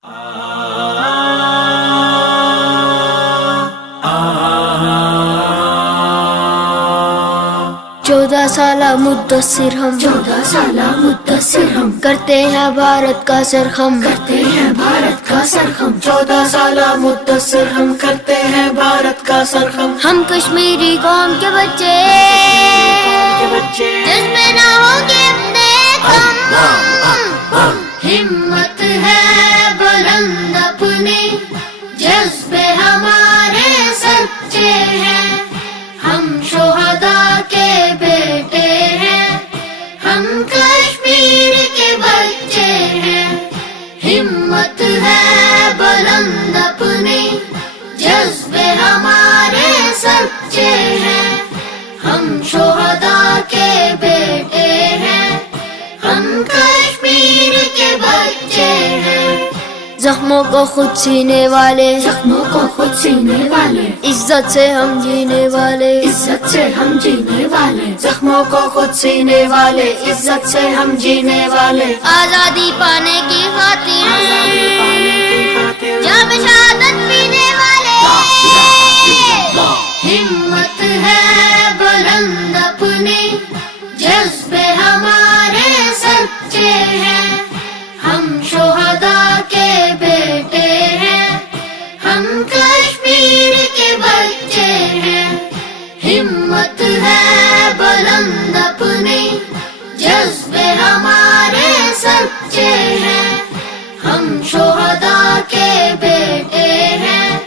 چودہ سالہ مدثر ہم، 14 سالہ مدثر ہم، کرتے ہیں بھارت کا سرخم، کرتے ہیں بھارت کا سرخم، 14 سالہ مدثر ہم، کرتے ہیں بھارت کا سرخم، ہم کشمیری قوم کے بچے جس میں نہ ہوگے اپنے کم، ہمت ہے بلند اپنی، جذبے ہمارے سچے ہیں، ہم شہداء کے بیٹے ہیں، ہم کشمیر کے بچے ہیں، ہمت ہے بلند اپنی، جذبے ہمارے سچے ہیں، ہم شہداء کے بیٹے ہیں، ہم کشمیر کے بچے ہیں، زخموں کو خود سینے والے، زخموں کو خود سینے والے، عزت سے ہم جینے والے، عزت سے ہم جینے والے، زخموں کو خود سینے والے، عزت سے ہم جینے والے، آزادی پانے کی خاطر آزادی پانے کی خاطر، جام شہادت پینے والے، ہمت ہے بلند اپنی، جذبے ہمارے سچے ہیں، ہم شہداء کے بیٹے ہیں، ہم کشمیر کے بچے ہیں، ہمت ہے بلند اپنی، جذبے ہمارے سچے ہیں، ہم شہداء کے بیٹے ہیں،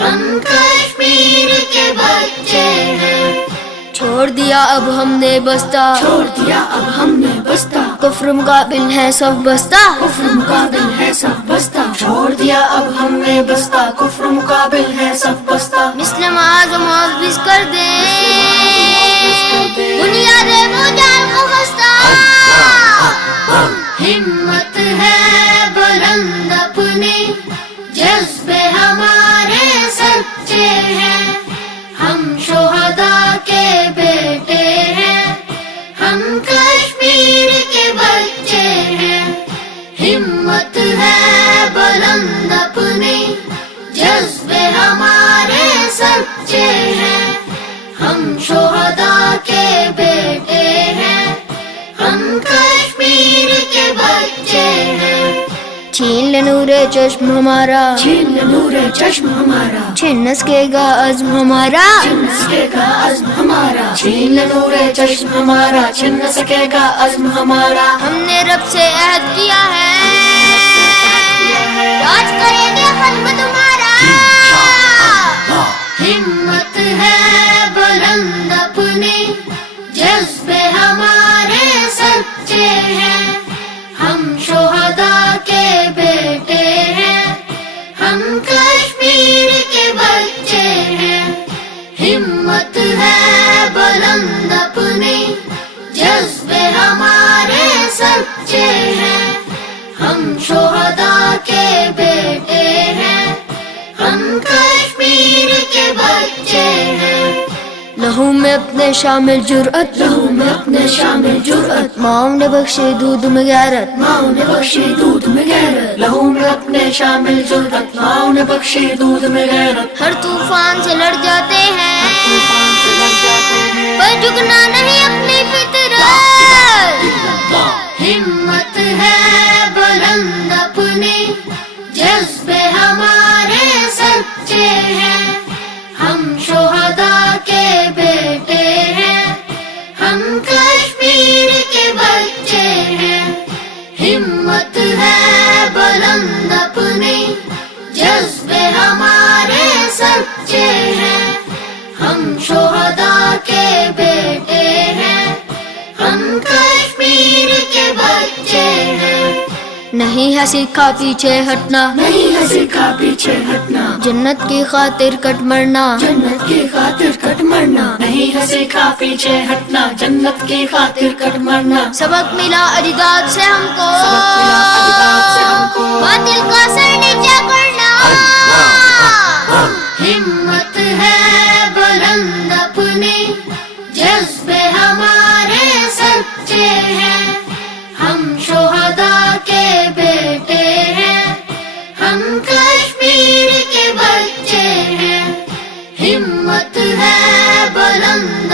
ہم کشمیر کے بچے ہیں، چھوڑ دیا اب ہم نے بستہ، چھوڑ دیا اب ہم نے بستہ، کفر مقابل ہے سب بستہ، کفر مقابل ہے سب بستہ، چھوڑ دیا اب ہم نے بستہ، کفر مقابل ہے سب بستہ، مسلم اعظم حافظ کر دیں بنیاد موجال کو خستہ، ہمت ہے بلند اپنی، جذبے ہمارے سچے ہیں، ہم شہداء کے بیٹے ہیں، ہم کشمیر کے بچے ہیں، ہمت ہے بلند اپنی، جذبے ہمارے سچے ہیں، ہم شہداء کے بیٹے ہیں، ہم کشمیر کے بچے ہیں، چھین لے نور چشم ہمارا، چھین لے نور چشم ہمارا، چھن نہ سکے گا عزم ہمارا، چھن نہ سکے گا عزم ہمارا، چھین لے نور چشم ہمارا، چھن نہ سکے گا عزم ہمارا، ہم نے رب سے عہد کیا ہے راج کریں گے ختم تمہارا، ہمت ہے بلند اپنی، جذبے ہمارے سچے ہیں، ہم شہداء کے بیٹے ہیں، ہم کشمیر کے بچے ہیں، ہمت ہے بلند اپنی، جذبے ہمارے سچے ہیں، ہم شہداء کے بیٹے ہیں، ہم کشمیر کے بچے ہیں، لہو میں اپنے شامل جرأت، لہو میں اپنے شامل جرأت، ماؤں نے بخشے دودھ میں غیرت، ماؤں نے بخشی دودھ میں غیرت، لہو میں اپنے شامل جرأت، ماؤں نے بخشی دودھ میں غیرت، ہر طوفان سے لڑ جاتے ہیں طوفان سے لڑ جاتے ہیں، پر جھکنا نہیں اپنی فطرت، ہمت ہے بلند اپنی، جذبے ہمارے سچے ہیں، ہم شہداء کے بیٹے ہیں، ہم کشمیر کے بچے ہیں، ہمت ہے بلند اپنی، جذبے ہمارے سچے ہیں، ہم شہداء کے بیٹے ہیں، ہم کشمیر کے بچے ہیں، نہیں ہے سیکھا پیچھے ہٹنا، نہیں ہے سیکھا پیچھے ہٹنا، جنت کی خاطر کٹ مرنا، جنت کی خاطر کٹ مرنا، نہیں ہے سیکھا پیچھے ہٹنا، جنت کی خاطر کٹ مرنا، سبق ملا اجداد سے ہم کو سبق ملا اجداد سے ہم کو، باطل کا سر نیچے کرنا، ہمت ہے بلند اپنی، جذبے ہمارے سچے ہیں، ہم شہداء کے بیٹے ہیں، ہمت ہے بلند